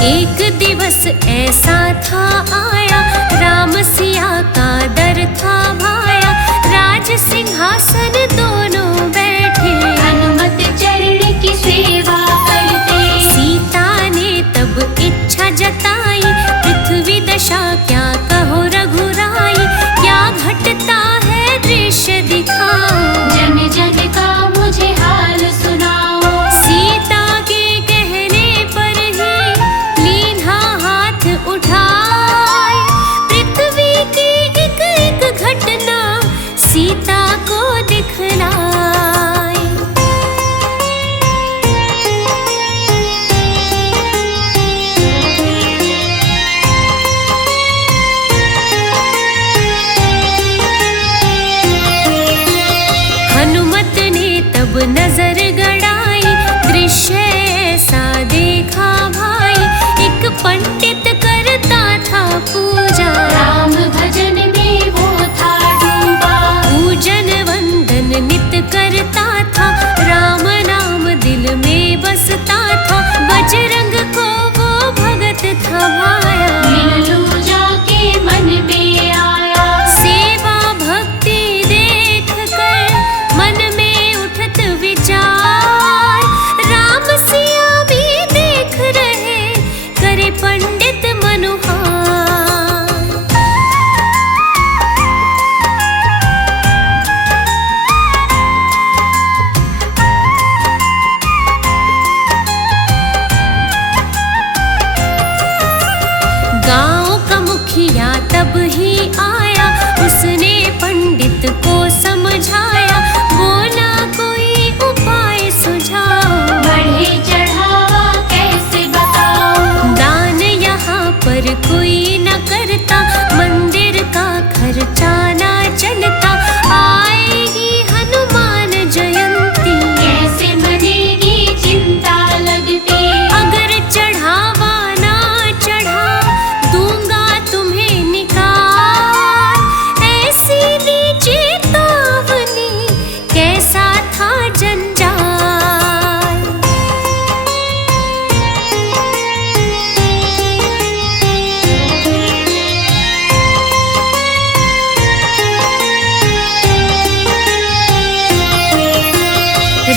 एक दिवस ऐसा था आया, राम सिया का दर था भाया। राज सिंहासन दोनों बैठे, हनुमत चरण की सेवा करते। सीता ने तब इच्छा जताई, पृथ्वी दशा क्या कहो रघुराई। क्या घटता है दृश्य दिखाओ, जन जन का मुझे हाल सुनाओ। सीता के कहने पर ही लीन्हा हाथ उठाए। पृथ्वी की एक एक घटना सीता को दिखलाए। हनुमत ने तब नजर गड़ाई, दृश्य ऐसा देखा भाई। एक पंडित करता था पूजा, राम भजन में वो था डूबा। पूजन वंदन नित करता था, राम नाम दिल में बसता था। बजरंग को वो भगत था भाया, मिलू जाके मन में आया। सेवा भक्ति देख कर मन में उठत विचार। राम सिया भी देख रहे, करे पंडित मनुहार। गांव का मुखिया तब ही आया, उसने पंडित को समझाया। बोला कोई उपाय सुझाओ, बढ़े चढ़ावा कैसे बताओ। दान यहाँ पर कोई न करता, मंदिर का खर्चा ना चलता। आएगी हनुमान जयंती, कैसे बनेगी चिंता लगती। अगर चढ़ावा ना चढ़ा दूंगा तुम्हें निकाल। ऐसी दी चेतावनी, कैसा था जंजाल।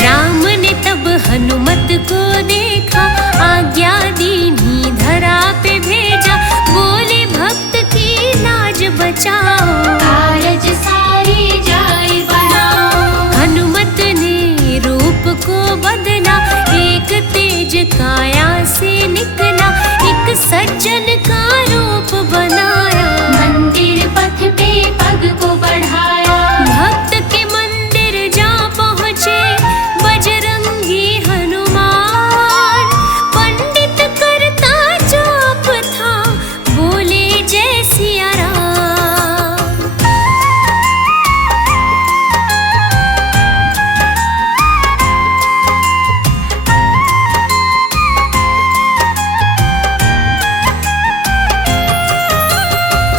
राम ने तब हनुमत को देखा, आज्ञा दीनी धरा पे भेजा। बोले भक्त की लाज बचाओ, कारज सारी जाय बनाओ। हनुमत ने रूप को बदला, एक तेज काया से निकला। एक सज्जन का रूप बनाया, मंदिर पथ पे पग को बढ़ाया। भक्त के मंदिर जा पहुँचे बजरंगी हनुमान। पंडित करता जाप था, बोले जय सिया राम।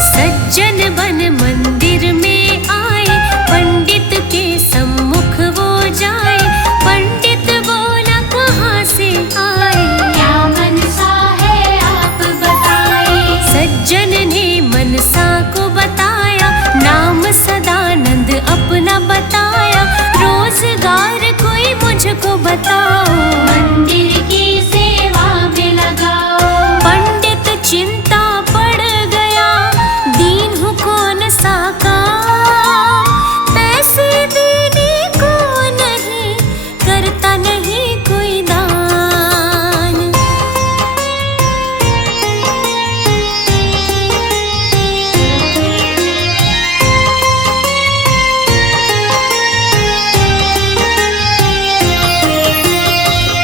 सज्जन बन मंदिर में आए, पंडित के सम्मुख वो जाए। पंडित बोला कहाँ से आए, क्या मनसा है आप बताए। सज्जन ने मनसा को बताया। नाम सदानंद अपना बताया, रोजगार कोई मुझको बताओ। मंदिर की सेवा में लगाओ। पंडित चिंता पड़ गया, दीन हूँ कौन सा काम। पैसे देने को नहीं, करता नहीं कोई दान।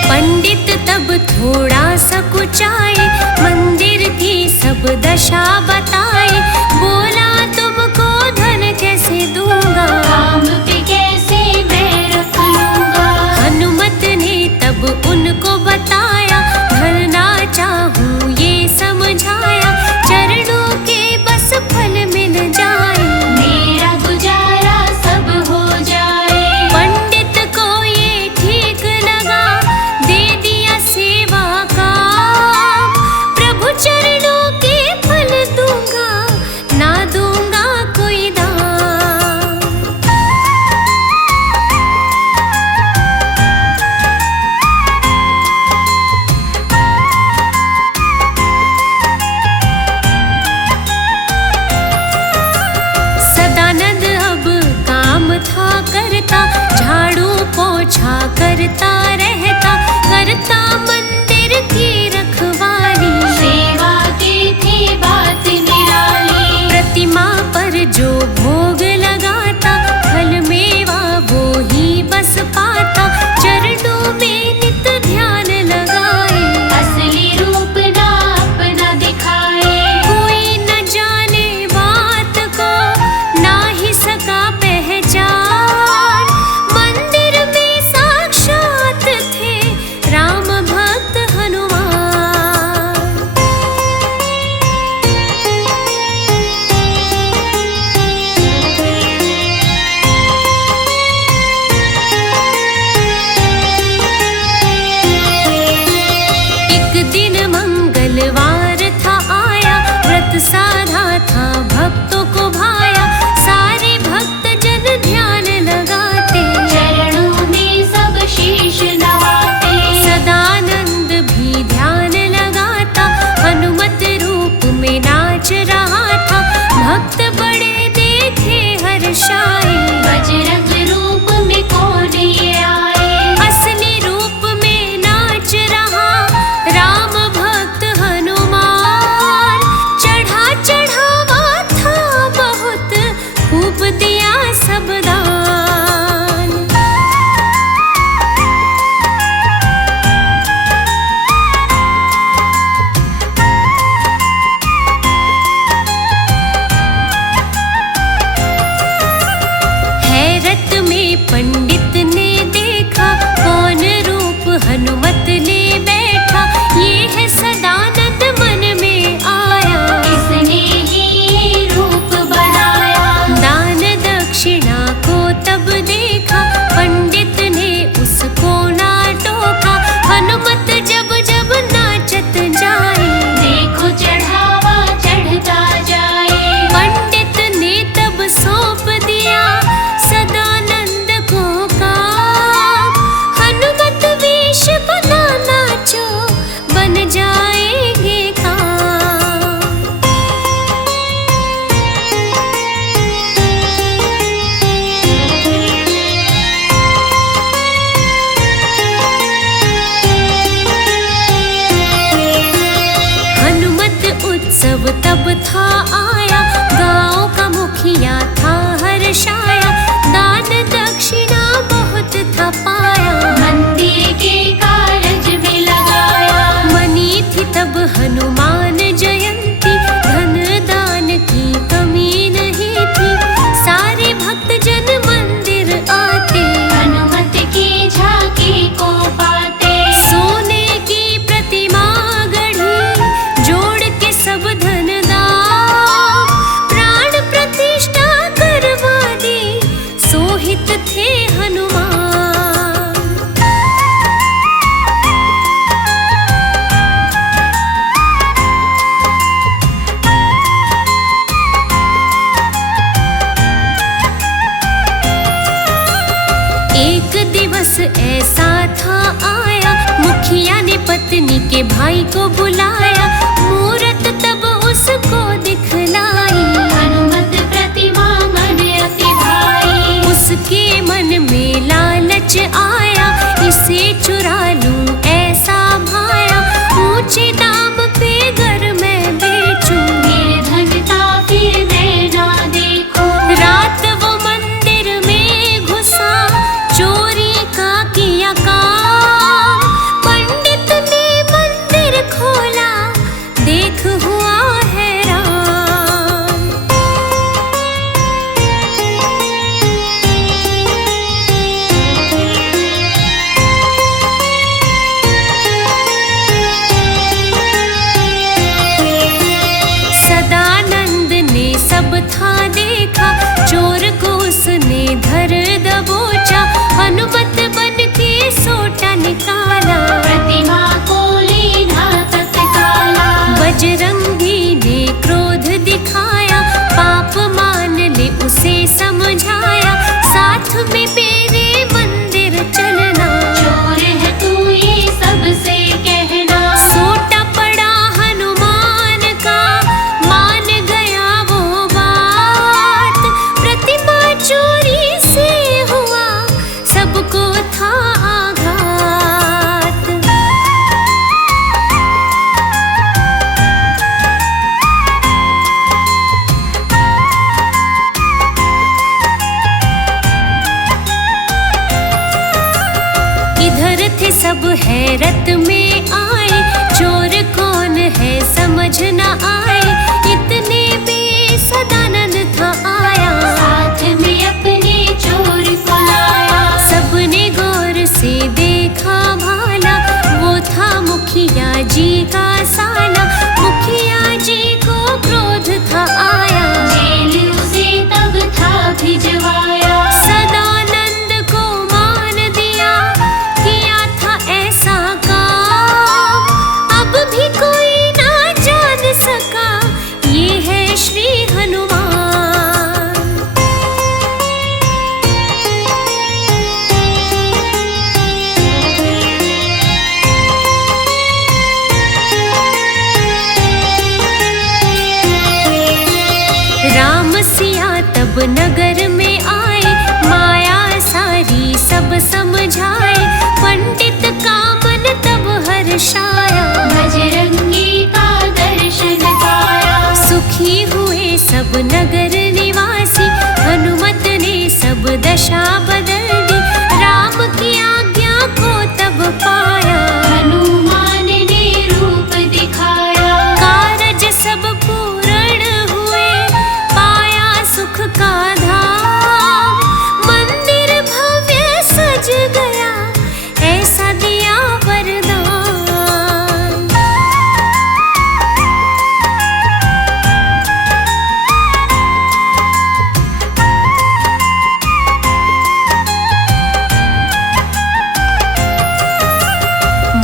पंडित तब थोड़ा सा कुचाए, मंदिर की सब दशा बताए। बोला तुमको धन कैसे दूंगा, काम पे कैसे मैं रख लूंगा। हनुमत ने तब उनको बताया। धन ना चाहूं ये समझाया, चरणों के बस फल मिल जाए। मेरा गुजारा सब हो जाए। पंडित को ये ठीक लगा, दे दिया सेवा का। पोछा करता रहता, करता मंदिर की रखवाली। सेवा की थी बात निराली। प्रतिमा पर जो भोग लगाता, फल मेवा वो ही बस पाता। चरणों में नित ध्यान लगाए, असली रूप ना अपना दिखाए। कोई न जाने बात को, ना ही सका पहचान। मंदिर में साक्षात थे राम भक्त हनुमान। एक दिन मंगलवार था आया, व्रत साधा था भक्तों को भाया। सारे भक्त जन ध्यान लगाते, चरणों में सब शीश नवाते। सदानंद भी ध्यान लगाता, हनुमत रूप में नाच रहा था। भक्त बड़े देखे हर्षाए, बजरंग रूप में कौन ये आए। असली रूप में नाच रहा राम भक्त हनुमान। चढ़ा चढ़ावा था बहुत, खूब दिया सब दान। हैरत में पंडित ने देखा, कौन रूप हनुमत ले बैठा। ये है सदानंद मन में आया, इसने ही रूप बनाया। दान दक्षिणा को तब देखा, पंडित ने उसको ना टोका। हनुमत जब जब नाचत जाए, देखो चढ़ावा चढ़ता जाए। पंडित ने तब सौंप दिया सदानंद को काम। हनुमत वेश बना नाचो, बन जाएंगे काम। हनुमत उत्सव तब था आया, गांव का मुखिया था हर्षाया। दान दक्षिणा बहुत था पाया, मंदिर के कारज में लगाया। मनी थी तब हनुमान जयंती, धन दान की कमी नहीं थी। सारे भक्त जन मंदिर आते, हनुमत की झांकी को पाते। सोने की प्रतिमा गढ़ी, जोड़ के सब धन दान। प्राण प्रतिष्ठा करवा दी, सोहित थे हनुमान। एक दिवस ऐसा था आया, मुखिया ने पत्नी के भाई को बुलाया। मूरत तब उसको दिखलाई, हनुमत प्रतिमा मन अति भाई। उसके मन में लालच आया, इसे चुरा लूं ऐसा भाया। ऊंचे दाम पे घर मैं बेचूं, निर्धनता फिर मैं ना देखूं। रात वो मंदिर में घुसा, चोरी का किया काम। पंडित ने मंदिर खोला, देख हुआ हैरान। चोर थे सब हैरत में आए, चोर कौन है समझ न आए, इतने में सदानंद था आया, साथ में अपने चोर को लाया। सबने गौर से देखा भाला, वो था मुखिया जी का साला, मुखिया जी को क्रोध था आया, जेल उसे तब था भिजवाया। सदानंद को मान दिया, किया था ऐसा काम, अब भी कोई ना जान सका, ये है श्री हनुमान। राम सिया तब नगर में आए, माया सारी सब समझाए, पंडित का मन तब हर्षाया, बजरंगी का दर्शन पाया। सुखी हुए सब नगर निवासी, हनुमत ने सब दशा बदल दी, राम की आज्ञा को तब पाया, हनुमान ने रूप दिखाया। कारज सब पूर्ण हुए, पाया सुख का धाम, मंदिर भव्य सज गया, ऐसा दिया वरदान।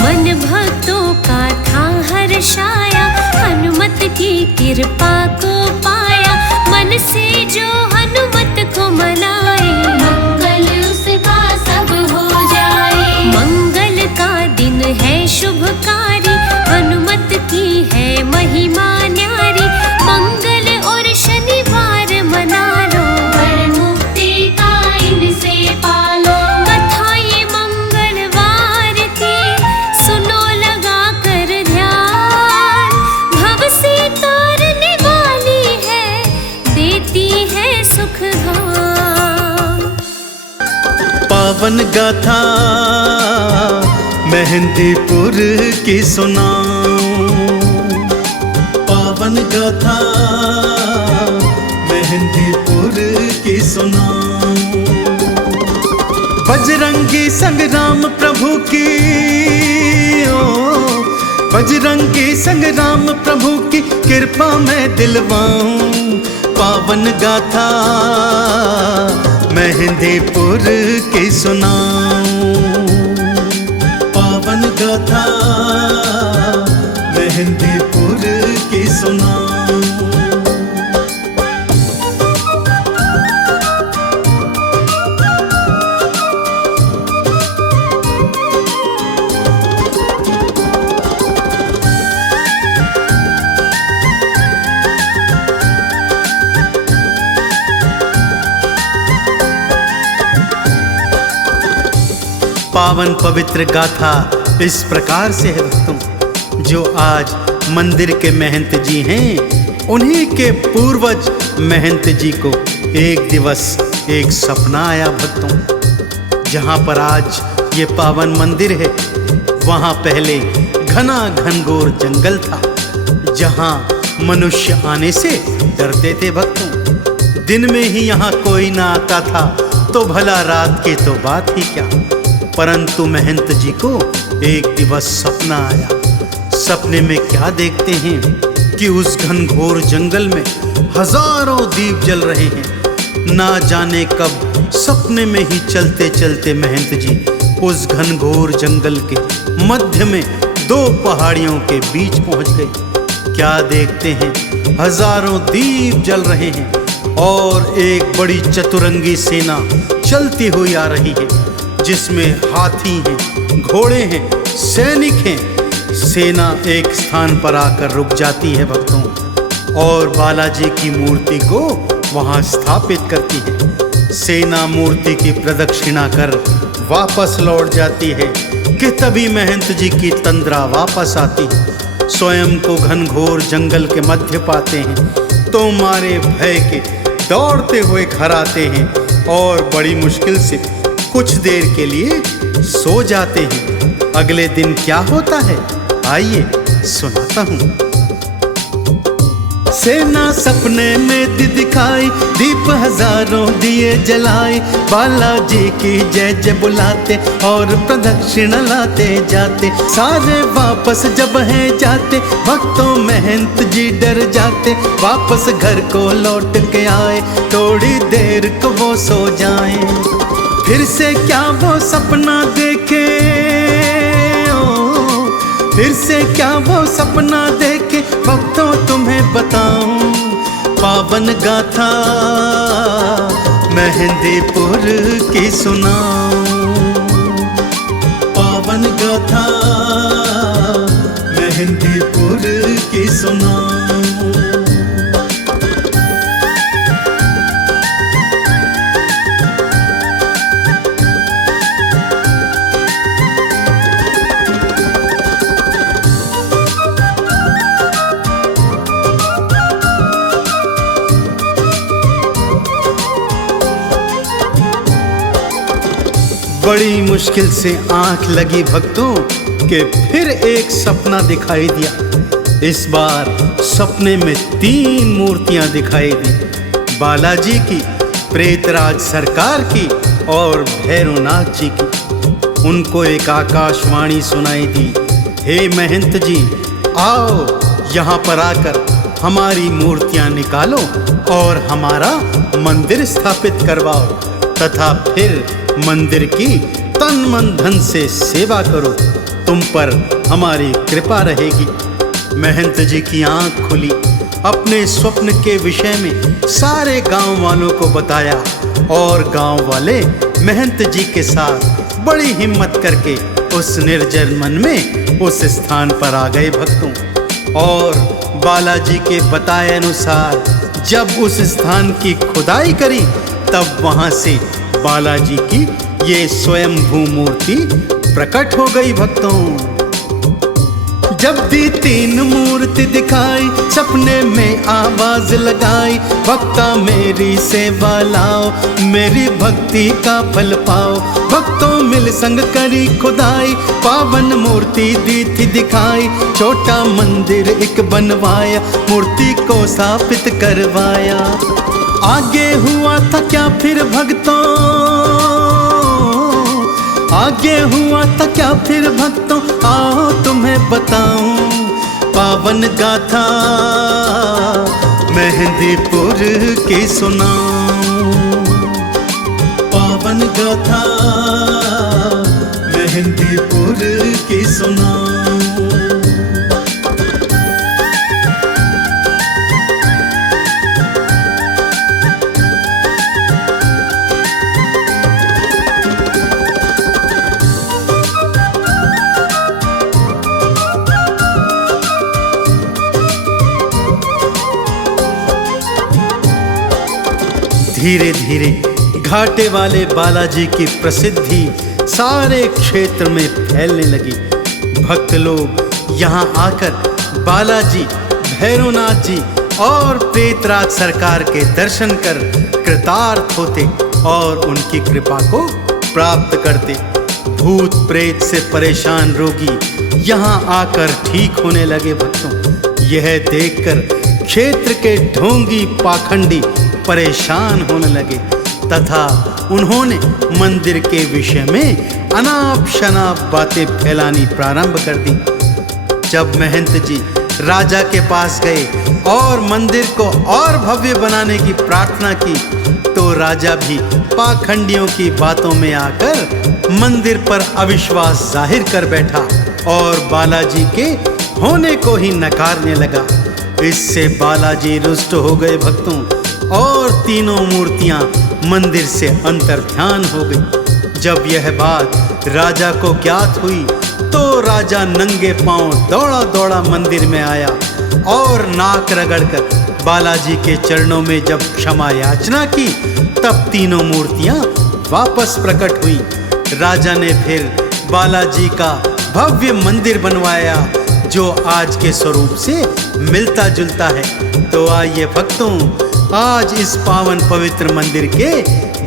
मन भक्तों का था हर्षाया, हनुमत की कृपा को पाया, मन से जो हनुमत को मनाए, मंगल उसका सब हो जाए। मंगल का दिन है शुभकारी, हनुमत की है महिमा न्यारी, मंगल और शनिवार मना लो, पर मुक्ति का इनसे पालो। कथा ये मंगलवार की सुनो लगा कर ध्यान, भव से तारने वाली है, देती है सुख धाम। पावन गाथा मेहंदीपुर की सुनाऊं, पावन गाथा मेहंदीपुर की सुनाऊं, बजरंगी संग्राम प्रभु की ओ, बजरंगी संग्राम प्रभु की कृपा मैं दिलवाऊं, पावन गाथा मेहंदीपुर की सुनाऊं, पावन गाथा मेहंदीपुर की सुनाऊं। पावन पवित्र गाथा इस प्रकार से है भक्तों, जो आज मंदिर के महंत जी हैं, उन्हीं के पूर्वज महंत जी को एक दिवस एक सपना आया भक्तों। जहाँ पर आज ये पावन मंदिर है, वहाँ पहले घना घनघोर जंगल था, जहाँ मनुष्य आने से डरते थे भक्तों। दिन में ही यहाँ कोई ना आता था, तो भला रात की तो बात ही क्या। परंतु महंत जी को एक दिवस सपना आया। सपने में क्या देखते हैं कि उस घनघोर जंगल में हजारों दीप जल रहे हैं। ना जाने कब सपने में ही चलते चलते महंत जी उस घनघोर जंगल के मध्य में दो पहाड़ियों के बीच पहुंच गए। क्या देखते हैं, हजारों दीप जल रहे हैं और एक बड़ी चतुरंगी सेना चलती हुई आ रही है, जिसमें हाथी हैं, घोड़े हैं, सैनिक हैं। सेना एक स्थान पर आकर रुक जाती है भक्तों, और बालाजी की मूर्ति को वहां स्थापित करती है। सेना मूर्ति की प्रदक्षिणा कर वापस लौट जाती है कि तभी महंत जी की तंद्रा वापस आती है। स्वयं को घनघोर जंगल के मध्य पाते हैं, तो मारे भय के दौड़ते हुए घर आते हैं और बड़ी मुश्किल से कुछ देर के लिए सो जाते हैं। अगले दिन क्या होता है, आइए सुनाता हूँ। सेना सपने में दिखाई, दीप हजारों दिए जलाए, बालाजी की जय जय बुलाते और प्रदक्षिणा लाते जाते। सारे वापस जब हैं जाते, भक्तों महंत जी डर जाते। वापस घर को लौट के आए, थोड़ी देर को वो सो जाए। फिर से क्या वो सपना देखे, फिर से क्या वो सपना देखे, भक्तों तुम्हें बताऊं। पावन गाथा मेहंदीपुर की सुनाऊं, पावन गाथा मेहंदीपुर की सुनाऊं। बड़ी मुश्किल से आंख लगी भक्तों के फिर एक सपना दिखाई दिया। इस बार सपने में 3 मूर्तियां दिखाई दी, बालाजी की, प्रेतराज सरकार की और भैरवनाथ जी की। उनको एक आकाशवाणी सुनाई दी, हे महंत जी, आओ यहाँ पर आकर हमारी मूर्तियां निकालो और हमारा मंदिर स्थापित करवाओ, तथा फिर मंदिर की तन मन धन से सेवा करो, तुम पर हमारी कृपा रहेगी। महंत जी की आंख खुली, अपने स्वप्न के विषय में सारे गांव वालों को बताया और गांव वाले महंत जी के साथ बड़ी हिम्मत करके उस निर्जन मन में उस स्थान पर आ गए भक्तों। और बालाजी के बताए अनुसार जब उस स्थान की खुदाई करी, तब वहां से बालाजी की ये स्वयंभू मूर्ति प्रकट हो गई भक्तों। जब दी 3 मूर्ति दिखाई, सपने में आवाज लगाई, भक्ता मेरी सेवा लाओ, मेरी भक्ति का फल पाओ। भक्तों मिल संग करी खुदाई, पावन मूर्ति दी थी दिखाई। छोटा मंदिर एक बनवाया, मूर्ति को स्थापित करवाया। आगे हुआ था क्या फिर भक्तों, आगे हुआ था क्या फिर भक्तों, आओ तुम्हें बताऊं। पावन गाथा मेहंदीपुर की सुनाऊं, पावन गाथा मेहंदीपुर की सुनाऊं। धीरे धीरे घाटे वाले बालाजी की प्रसिद्धि सारे क्षेत्र में फैलने लगी। भक्त लोग यहाँ आकर बालाजी, भैरवनाथ जी और प्रेतराज सरकार के दर्शन कर कृतार्थ होते और उनकी कृपा को प्राप्त करते। भूत प्रेत से परेशान रोगी यहाँ आकर ठीक होने लगे भक्तों। यह देखकर क्षेत्र के ढोंगी पाखंडी परेशान होने लगे तथा उन्होंने मंदिर के विषय में अनाप शनाप बातें फैलानी प्रारंभ कर दी। जब महंत जी राजा के पास गए और मंदिर को और भव्य बनाने की प्रार्थना की, तो राजा भी पाखंडियों की बातों में आकर मंदिर पर अविश्वास जाहिर कर बैठा और बालाजी के होने को ही नकारने लगा। इससे बालाजी रुष्ट हो गए भक्तों और तीनों मूर्तियां मंदिर से अंतर्ध्यान हो गई। जब यह बात राजा को ज्ञात हुई तो राजा नंगे पांव दौड़ा दौड़ा मंदिर में आया और नाक रगड़कर बालाजी के चरणों में जब क्षमा याचना की, तब तीनों मूर्तियां वापस प्रकट हुई। राजा ने फिर बालाजी का भव्य मंदिर बनवाया जो आज के स्वरूप से मिलता जुलता है। तो आइए भक्तों, आज इस पावन पवित्र मंदिर के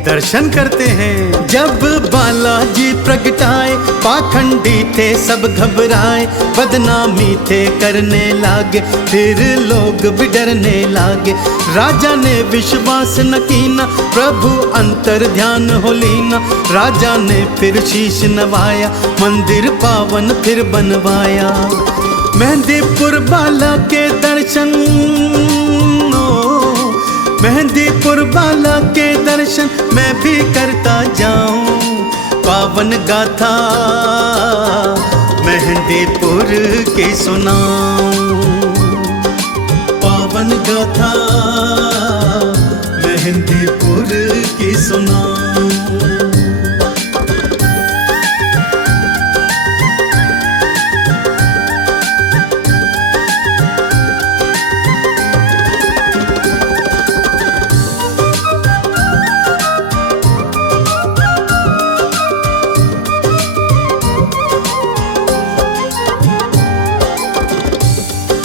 दर्शन करते हैं। जब बालाजी प्रगटाए, पाखंडी थे सब घबराए, बदनामी थे करने लागे, फिर लोग भी डरने लागे। राजा ने विश्वास न कीना, प्रभु अंतर ध्यान हो लीना। राजा ने फिर शीश नवाया, मंदिर पावन फिर बनवाया। मेहंदीपुर बाला के दर्शन, मेहंदीपुर बाला के दर्शन मैं भी करता जाऊं। पावन गाथा मेहंदीपुर की सुनाऊं, पावन गाथा मेहंदीपुर की सुनाऊं।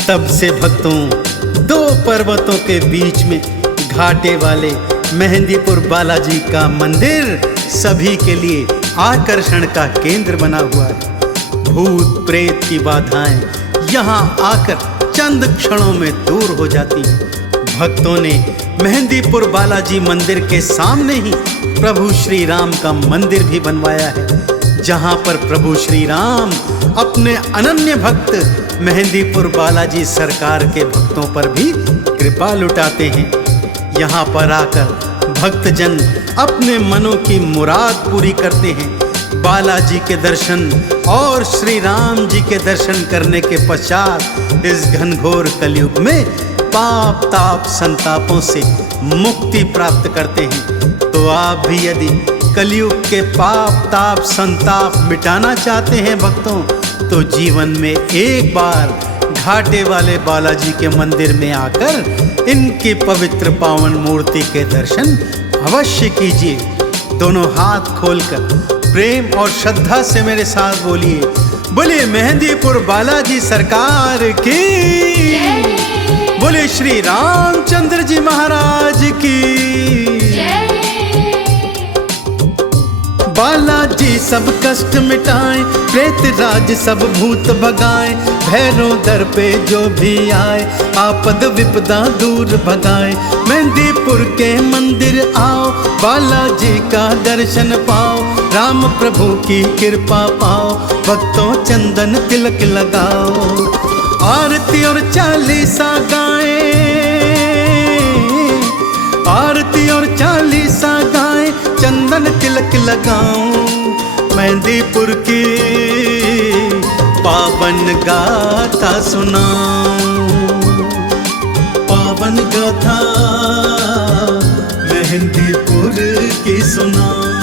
तब से भक्तों दो पर्वतों के बीच में घाटे वाले मेहंदीपुर बालाजी का मंदिर सभी के लिए आकर्षण का केंद्र बना हुआ है। भूत प्रेत की बाधाएं यहाँ आकर चंद क्षणों में दूर हो जाती हैं। भक्तों ने मेहंदीपुर बालाजी मंदिर के सामने ही प्रभु श्री राम का मंदिर भी बनवाया है, जहाँ पर प्रभु श्री राम अपने अनन्य भक्त मेहंदीपुर बालाजी सरकार के भक्तों पर भी कृपा लुटाते हैं। यहाँ पर आकर भक्तजन अपने मनों की मुराद पूरी करते हैं। बालाजी के दर्शन और श्री राम जी के दर्शन करने के पश्चात इस घनघोर कलयुग में पाप ताप संतापों से मुक्ति प्राप्त करते हैं। तो आप भी यदि कलयुग के पाप ताप संताप मिटाना चाहते हैं भक्तों, तो जीवन में एक बार घाटे वाले बालाजी के मंदिर में आकर इनकी पवित्र पावन मूर्ति के दर्शन अवश्य कीजिए। दोनों हाथ खोलकर प्रेम और श्रद्धा से मेरे साथ बोलिए, बोले मेहंदीपुर बालाजी सरकार की, बोले श्री रामचंद्र जी महाराज की। बालाजी सब कष्ट मिटाए, प्रेत राज सब भूत भगाए, भैरों दर पे जो भी आए, आपद विपदा दूर भगाए। मेहंदीपुर के मंदिर आओ, बालाजी का दर्शन पाओ, राम प्रभु की कृपा पाओ, भक्तों चंदन तिलक लगाओ। आरती और चालीसा गाए, आरती और चालीसा गाए, चंदन तिलक लगाऊं। मेहंदीपुर की पावन गाथा सुनाऊं, पावन गाथा मेहंदीपुर की सुनाऊं।